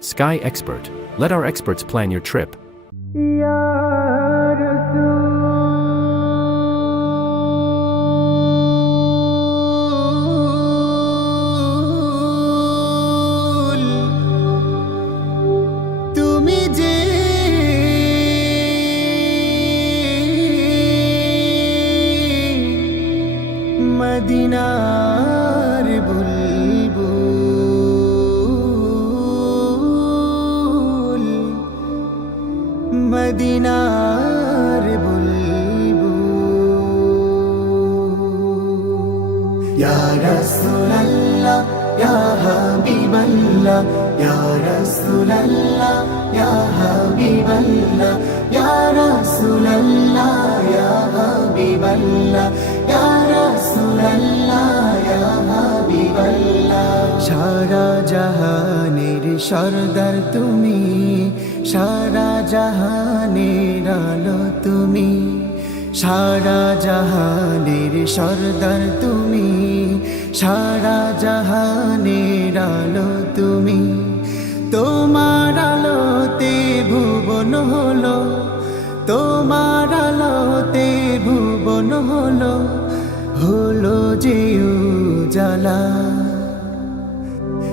Sky Expert. Let our experts plan your trip. মদিনার বুলবু। ইয়া রাসূলুল্লাহ ইয়া হাবিবাল্লাহ ইয়া রাসূলুল্লাহ ইয়া হাবিবাল্লাহ ইয়া রাসূলুল্লাহ ইয়া হাবিবাল্লাহ ইয়া রাসূলুল্লাহ ইয়া হাবিবাল্লাহ। সারা জাহানের সরদার তুমি সারা জাহানের আলো তুমি, সারা জাহানের সর্দার তুমি, সারা জাহানের আলো তুমি। তোমার আলোতে ভুবন হলো, তোমার আলোতে ভুবন হলো হলো যে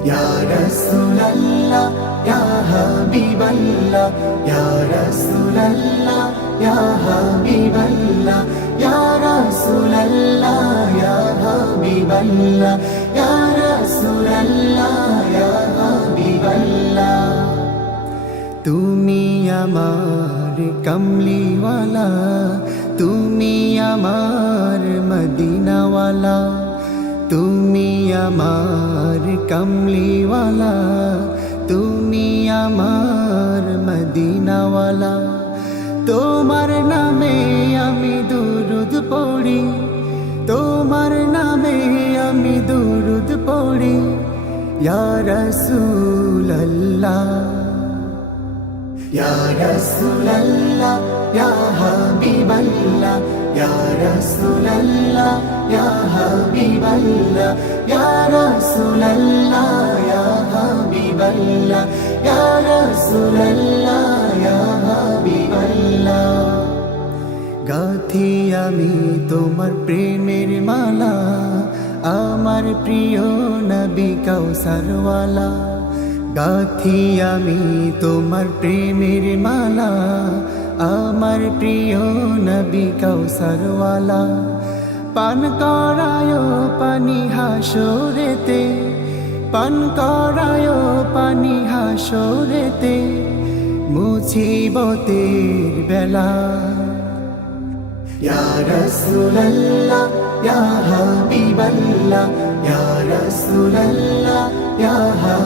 يا Ya Habiballah Ya Rasulallah Ya Habiballah Ya Rasulallah Ya Habiballah Ya Rasulallah Ya Habiballah তুমি আমার কমলিওয়ালা তুমি আমার মদিনাওয়ালা তুমি আমার কমলিওয়ালা তুমি আমার মদিনাওয়ালা। তোমার নামে আমি দুরুদ পড়ি। তোমার নামে আমি দুরুদ পড়ি। ইয়া রাসূলুল্লাহ। يا رسول الله يا حبيب الله يا رسول الله يا حبيب الله يا رسول الله يا حبيب الله يا رسول الله يا حبيب الله গাথি আমি তোমার প্রেমের মালা আমার প্রিয় নবী কাউসারওয়ালা গাথি আমি তোমার প্রেমের মালা আমার প্রিয় নবী কাউসারওয়ালা পান করায় পানি হাসরেতে পান করায় পানি হাসরেতে মুছিবতের বেলা يا رسول الله يا حبيب الله يا رسول الله يا حبيب